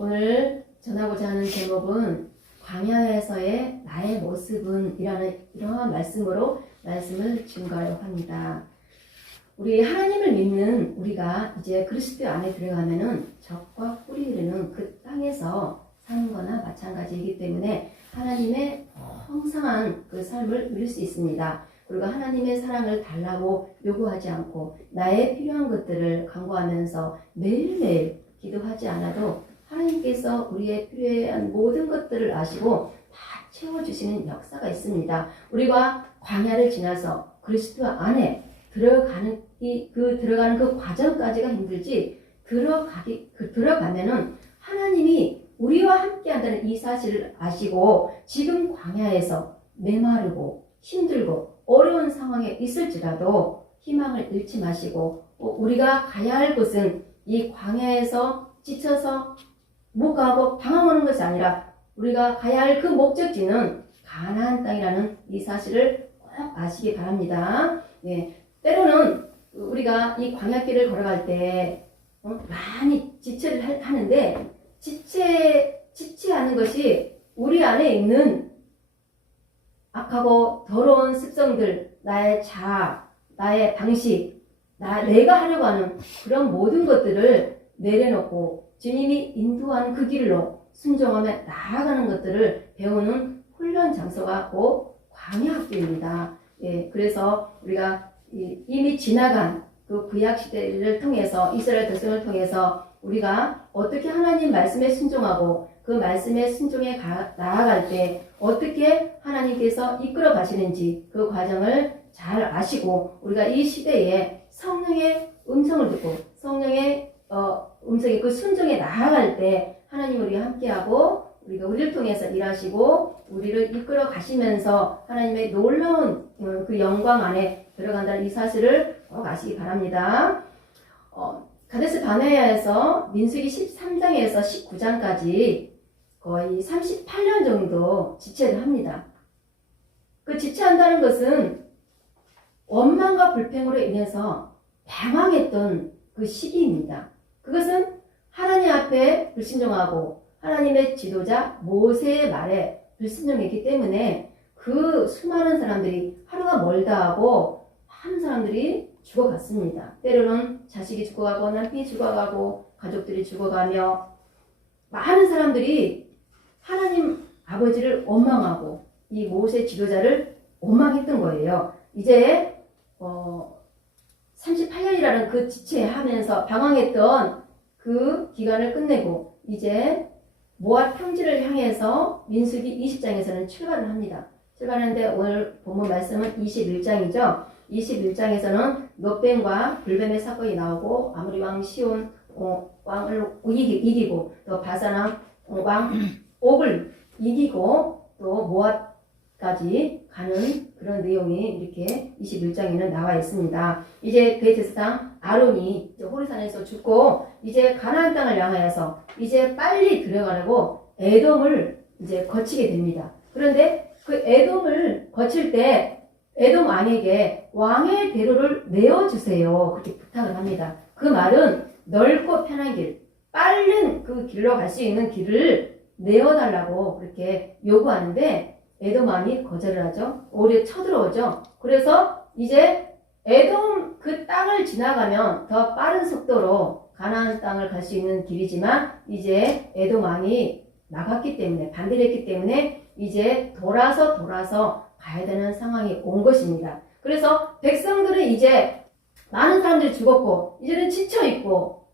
오늘 전하고자 하는 제목은 광야에서의 나의 모습은 이라는 이러한 말씀으로 말씀을 증거하려고 합니다. 우리 하나님을 믿는 우리가 이제 그리스도 안에 들어가면은 적과 꿀이 흐르는 그 땅에서 사는 거나 마찬가지이기 때문에 하나님의 풍성한 그 삶을 누릴 수 있습니다. 그리고 하나님의 사랑을 달라고 요구하지 않고 나의 필요한 것들을 간구하면서 매일매일 기도하지 않아도 하나님께서 우리의 필요한 모든 것들을 아시고 다 채워주시는 역사가 있습니다. 우리가 광야를 지나서 그리스도 안에 들어가는 그 과정까지가 힘들지 들어가면은 하나님이 우리와 함께 한다는 이 사실을 아시고 지금 광야에서 메마르고 힘들고 어려운 상황에 있을지라도 희망을 잃지 마시고 우리가 가야 할 곳은 이 광야에서 지쳐서 못 가고 방황하는 것이 아니라 우리가 가야 할 그 목적지는 가나안 땅이라는 이 사실을 꼭 아시기 바랍니다. 때로는 우리가 이 광야길을 걸어갈 때 많이 지체를 하는데 지체하는 것이 우리 안에 있는 악하고 더러운 습성들, 나의 자아, 나의 방식, 내가 하려고 하는 그런 모든 것들을 내려놓고 주님이 인도하는 그 길로 순종하며 나아가는 것들을 배우는 훈련 장소가 곧 광야학교입니다. 그래서 우리가 이미 지나간 그 구약 시대를 통해서 이스라엘 백성을 통해서 우리가 어떻게 하나님 말씀에 순종하고 그 말씀에 순종해 나아갈 때 어떻게 하나님께서 이끌어 가시는지 그 과정을 잘 아시고 우리가 이 시대에 성령의 음성을 듣고 성령의 음성이 그 순종에 나아갈 때 하나님 우리와 함께하고 우리가 우리를 통해서 일하시고 우리를 이끌어 가시면서 하나님의 놀라운 그 영광 안에 들어간다는 이 사실을 꼭 아시기 바랍니다. 가데스 바네아에서 민수기 13장에서 19장까지 거의 38년 정도 지체를 합니다. 그 지체한다는 것은 원망과 불평으로 인해서 방황했던 그 시기입니다. 그것은 하나님 앞에 불신종하고 하나님의 지도자 모세의 말에 불순종했기 때문에 그 수많은 사람들이 하루가 멀다 하고 많은 사람들이 죽어갔습니다. 때로는 자식이 죽어가고 남편이 죽어가고 가족들이 죽어가며 많은 사람들이 하나님 아버지를 원망하고 이 모세 지도자를 원망했던 거예요. 이제 38년이라는 그 지체하면서 방황했던 그 기간을 끝내고 이제 모압 평지를 향해서 민수기 20장에서는 출발을 합니다. 출발하는데 오늘 본문 말씀은 21장이죠. 21장에서는 놋뱀과 불뱀의 사건이 나오고 아모리 왕 시온 왕을 이기고 또 바산 왕 옥을 이기고 또 모압까지 가는 그런 내용이 이렇게 21장에는 나와 있습니다. 이제 그의 제사장 아론이 호리산에서 죽고 이제 가나안 땅을 향하여서 이제 빨리 들어가려고 에돔을 이제 거치게 됩니다. 그런데 그 에돔을 거칠 때 에돔 왕에게 왕의 대로를 내어주세요. 그렇게 부탁을 합니다. 그 말은 넓고 편한 길, 빠른 그 길로 갈 수 있는 길을 내어달라고 그렇게 요구하는데 에돔 왕이 거절을 하죠. 오히려 쳐들어오죠. 그래서 이제 에돔 그 땅을 지나가면 더 빠른 속도로 가나안 땅을 갈 수 있는 길이지만 이제 에돔 왕이 나갔기 때문에 반대를 했기 때문에 이제 돌아서 가야 되는 상황이 온 것입니다. 그래서 백성들은 이제 많은 사람들이 죽었고 이제는 지쳐있고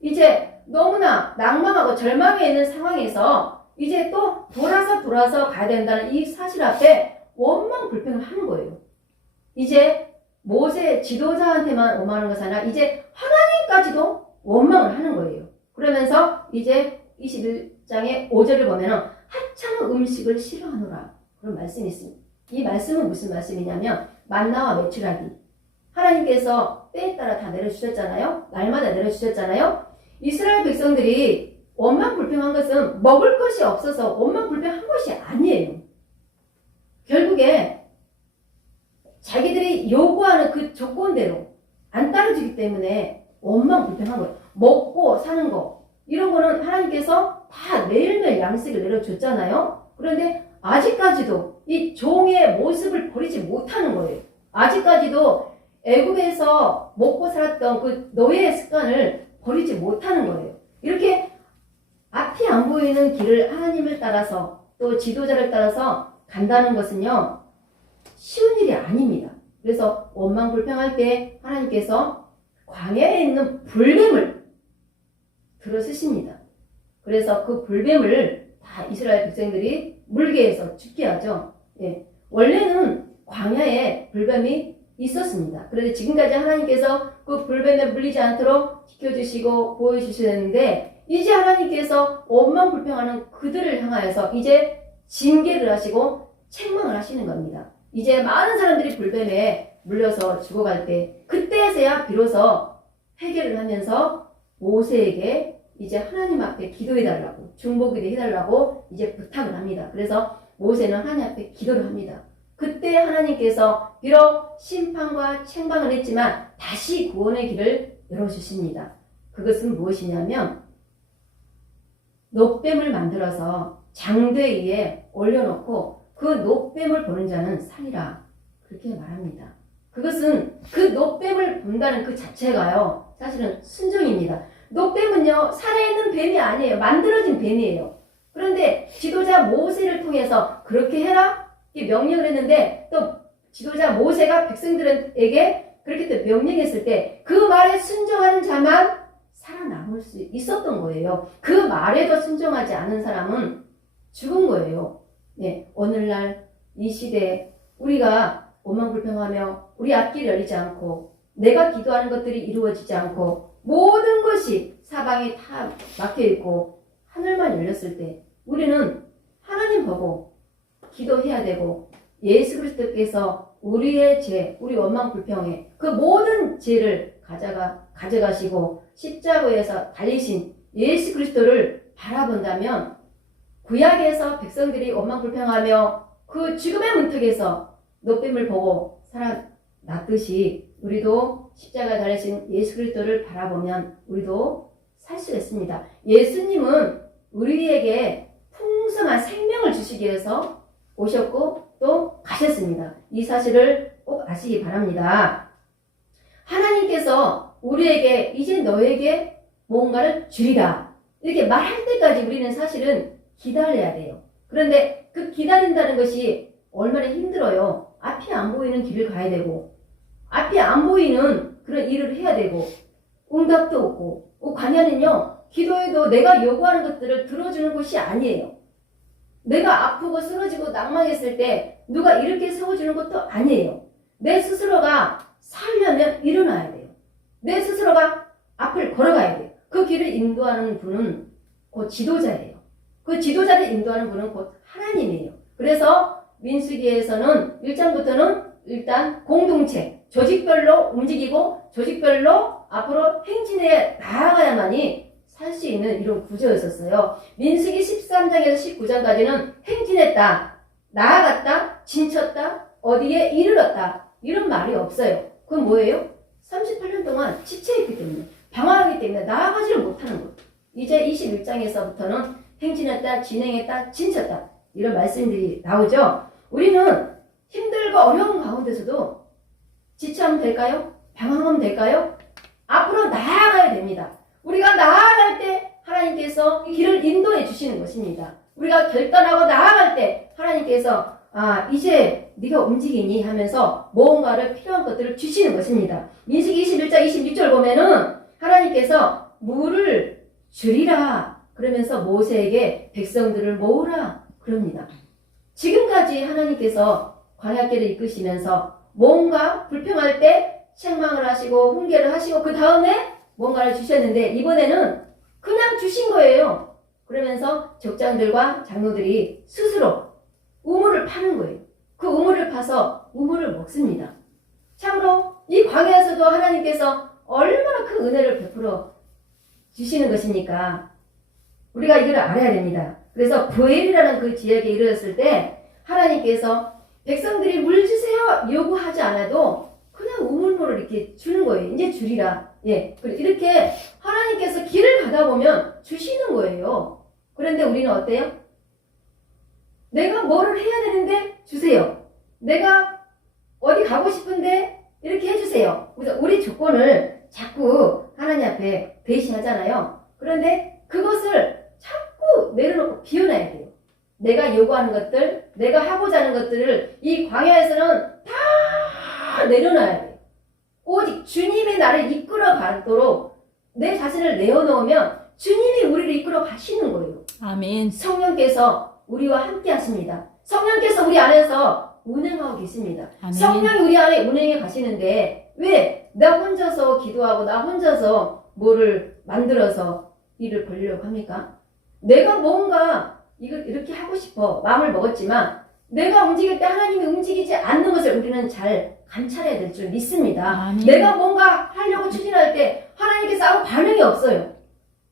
이제 너무나 낭망하고 절망해 있는 상황에서 이제 또 돌아서 가야 된다는 이 사실 앞에 원망 불평을 하는 거예요. 이제 모세 지도자한테만 원망하는 것이 아니라 이제 하나님까지도 원망을 하는 거예요. 그러면서 이제 21장의 5절을 보면은 하찮은 음식을 싫어하노라 그런 말씀이 있습니다. 이 말씀은 무슨 말씀이냐면 만나와 메추라기 하나님께서 때에 따라 다 내려주셨잖아요. 날마다 내려주셨잖아요. 이스라엘 백성들이 원망 불평한 것은 먹을 것이 없어서 원망 불평한 것이 아니에요. 결국에 자기들이 요구하는 그 조건대로 안 따라주기 때문에 원망 불평한 거예요. 먹고 사는 거 이런 거는 하나님께서 다 매일매일 양식을 내려줬잖아요. 그런데 아직까지도 이 종의 모습을 버리지 못하는 거예요. 아직까지도 애굽에서 먹고 살았던 그 노예의 습관을 버리지 못하는 거예요. 이렇게 앞이 안 보이는 길을 하나님을 따라서 또 지도자를 따라서 간다는 것은요, 쉬운 일이 아닙니다. 그래서 원망불평할 때 하나님께서 광야에 있는 불뱀을 들어쓰십니다. 그래서 그 불뱀을 다 이스라엘 백성들이 물게 해서 죽게 하죠. 예. 원래는 광야에 불뱀이 있었습니다. 그런데 지금까지 하나님께서 그 불뱀에 물리지 않도록 지켜주시고 보여주셨는데, 이제 하나님께서 원망불평하는 그들을 향하여서 이제 징계를 하시고 책망을 하시는 겁니다. 이제 많은 사람들이 불뱀에 물려서 죽어갈 때, 그때서야 비로소 회개를 하면서 모세에게 이제 하나님 앞에 기도해달라고, 중보기도 해달라고 이제 부탁을 합니다. 그래서 모세는 하나님 앞에 기도를 합니다. 그때 하나님께서 비록 심판과 책망을 했지만 다시 구원의 길을 열어주십니다. 그것은 무엇이냐면, 놋뱀을 만들어서 장대 위에 올려놓고 그 놋뱀을 보는 자는 살리라, 그렇게 말합니다. 그것은 그 놋뱀을 본다는 그 자체가요, 사실은 순종입니다. 놋뱀은요, 살아있는 뱀이 아니에요. 만들어진 뱀이에요. 그런데 지도자 모세를 통해서 그렇게 해라, 이렇게 명령을 했는데, 또 지도자 모세가 백성들에게 그렇게 또 명령했을 때 그 말에 순종하는 자만 살아남을 수 있었던 거예요. 그 말에도 순종하지 않은 사람은 죽은 거예요. 네, 오늘날 이 시대에 우리가 원망불평하며 우리 앞길 열리지 않고 내가 기도하는 것들이 이루어지지 않고 모든 것이 사방에 다 막혀있고 하늘만 열렸을 때 우리는 하나님 보고 기도해야 되고, 예수 그리스도께서 우리의 죄, 우리 원망불평에 그 모든 죄를 가져가시고 십자가에서 달리신 예수 그리스도를 바라본다면, 구약에서 백성들이 원망불평하며 그 죽음의 문턱에서 놋뱀을 보고 살아났듯이 우리도 십자가에 달리신 예수 그리스도를 바라보면 우리도 살 수 있습니다. 예수님은 우리에게 풍성한 생명을 주시기 위해서 오셨고 또 가셨습니다. 이 사실을 꼭 아시기 바랍니다. 하나님께서 우리에게 이제 너에게 뭔가를 주리라, 이렇게 말할 때까지 우리는 사실은 기다려야 돼요. 그런데 그 기다린다는 것이 얼마나 힘들어요. 앞이 안 보이는 길을 가야 되고, 앞이 안 보이는 그런 일을 해야 되고, 응답도 없고, 관야는요, 기도해도 내가 요구하는 것들을 들어주는 곳이 아니에요. 내가 아프고 쓰러지고 낭망했을 때 누가 이렇게 세워주는 것도 아니에요. 내 스스로가 살려면 일어나야 돼요. 내 스스로가 앞을 걸어가야 돼요. 그 길을 인도하는 분은 곧 지도자예요. 그 지도자를 인도하는 분은 곧 하나님이에요. 그래서 민수기에서는 1장부터는 일단 공동체, 조직별로 움직이고 조직별로 앞으로 행진해 나아가야만이 살 수 있는 이런 구조였었어요. 민수기 13장에서 19장까지는 행진했다, 나아갔다, 진쳤다, 어디에 이르렀다, 이런 말이 없어요. 그건 뭐예요? 38년 동안 지체했기 때문에, 방황하기 때문에 나아가지를 못하는 것. 이제 21장에서부터는 행진했다, 진행했다, 진쳤다, 이런 말씀들이 나오죠. 우리는 힘들고 어려운 가운데서도 지체하면 될까요? 방황하면 될까요? 앞으로 나아가야 됩니다. 우리가 나아갈 때 하나님께서 길을 인도해 주시는 것입니다. 우리가 결단하고 나아갈 때 하나님께서 이제 네가 움직이니 하면서 뭔가를 필요한 것들을 주시는 것입니다. 민수기 21장 26절 보면은 하나님께서 물을 주리라 그러면서 모세에게 백성들을 모으라 그럽니다. 지금까지 하나님께서 광야길을 이끄시면서 뭔가 불평할 때 책망을 하시고 훈계를 하시고 그 다음에 뭔가를 주셨는데, 이번에는 그냥 주신 거예요. 그러면서 족장들과 장로들이 스스로 우물을 파는 거예요. 그 우물을 파서 우물을 먹습니다. 참으로 이 광야에서도 하나님께서 얼마나 큰 은혜를 베풀어 주시는 것입니까? 우리가 이걸 알아야 됩니다. 그래서 부엘이라는 그 지역에 이르렀을 때 하나님께서 백성들이 물 주세요 요구하지 않아도 그냥 우물물을 이렇게 주는 거예요. 이제 주리라. 예, 이렇게 하나님께서 길을 가다 보면 주시는 거예요. 그런데 우리는 어때요? 내가 뭐를 해야 되는데 주세요. 내가 어디 가고 싶은데 이렇게 해주세요. 그래서 우리 조건을 자꾸 하나님 앞에 배신하잖아요. 그런데 그것을 자꾸 내려놓고 비워놔야 돼요. 내가 요구하는 것들, 내가 하고자 하는 것들을 이 광야에서는 다 내려놔야 돼요. 오직 주님이 나를 이끌어 가도록 내 자신을 내어놓으면 주님이 우리를 이끌어 가시는 거예요. 아멘. 성령께서 우리와 함께 하십니다. 성령께서 우리 안에서 운행하고 계십니다. 아멘. 성령이 우리 안에 운행해 가시는데 왜 나 혼자서 기도하고 나 혼자서 뭐를 만들어서 일을 벌리려고 합니까? 내가 뭔가 이걸 이렇게 하고 싶어 마음을 먹었지만 내가 움직일 때 하나님이 움직이지 않는 것을 우리는 잘 관찰해야 될 줄 믿습니다. 아멘. 내가 뭔가 하려고 추진할 때 하나님께서 아무 반응이 없어요.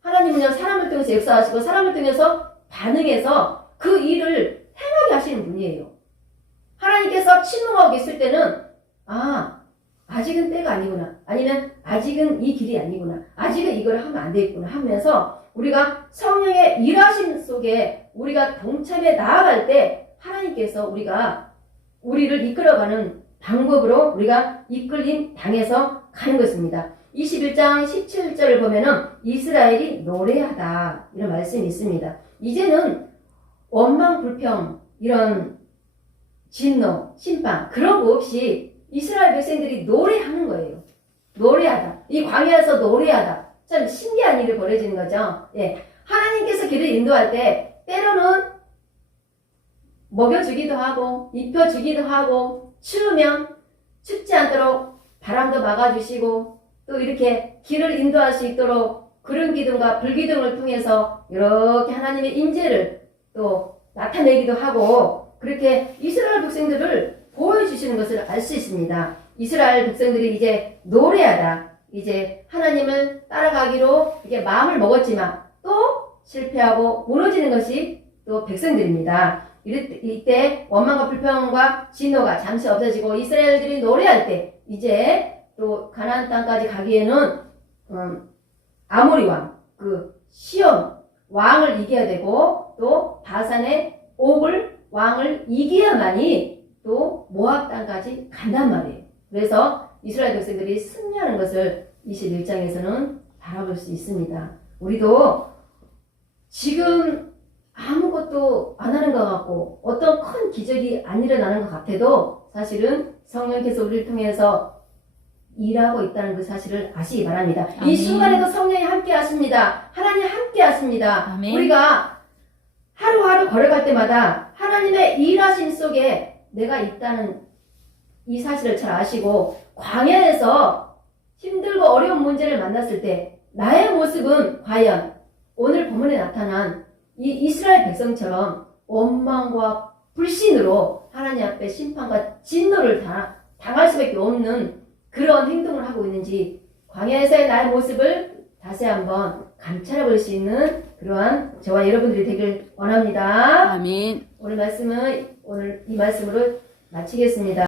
하나님은요 사람을 통해서 역사하시고 사람을 통해서 반응해서 그 일을 행하게 하시는 분이에요. 하나님께서 침묵하고 계실 때는 아직은 때가 아니구나, 아니면 아직은 이 길이 아니구나, 아직은 이걸 하면 안 되겠구나 하면서 우리가 성령의 일하심 속에 우리가 동참해 나아갈 때 하나님께서 우리를 이끌어가는 방법으로 우리가 이끌림 당해서 가는 것입니다. 21장 17절을 보면은 이스라엘이 노래하다 이런 말씀이 있습니다. 이제는 원망 불평 이런 진노 심판 그런 거 없이 이스라엘 백성들이 노래하는 거예요. 노래하다. 이 광야에서 노래하다. 참 신기한 일이 벌어지는 거죠. 예. 하나님께서 길을 인도할 때 때로는 먹여주기도 하고 입혀주기도 하고 추우면 춥지 않도록 바람도 막아주시고 또 이렇게 길을 인도할 수 있도록 구름 기둥과 불 기둥을 통해서 이렇게 하나님의 임재를 또 나타내기도 하고 그렇게 이스라엘 백성들을 보여주시는 것을 알 수 있습니다. 이스라엘 백성들이 이제 노래하다, 이제 하나님을 따라가기로 이게 마음을 먹었지만 또 실패하고 무너지는 것이 또 백성들입니다. 이때 원망과 불평과 진노가 잠시 없어지고 이스라엘들이 노래할 때 이제 또 가나안 땅까지 가기에는 아모리 왕, 시온 왕을 이겨야 되고 또 바산의 옥을 왕을 이겨야만이 또 모압 땅까지 간단 말이에요. 그래서 이스라엘 백성들이 승리하는 것을 21장에서는 바라볼 수 있습니다. 우리도 지금 아무것도 안 하는 것 같고 어떤 큰 기적이 안 일어나는 것 같아도 사실은 성령께서 우리를 통해서 일하고 있다는 그 사실을 아시기 바랍니다. 아멘. 이 순간에도 성령이 함께 하십니다. 하나님 함께 하십니다. 아멘. 우리가 하루하루 걸어갈 때마다 하나님의 일하심 속에 내가 있다는 이 사실을 잘 아시고 광야에서 힘들고 어려운 문제를 만났을 때 나의 모습은 과연 오늘 본문에 나타난 이 이스라엘 백성처럼 원망과 불신으로 하나님 앞에 심판과 진노를 당할 수밖에 없는 그런 행동을 하고 있는지 광야에서의 나의 모습을 다시 한번 감찰해 볼 수 있는 그러한 저와 여러분들이 되길 원합니다. 아멘. 오늘 이 말씀으로 마치겠습니다.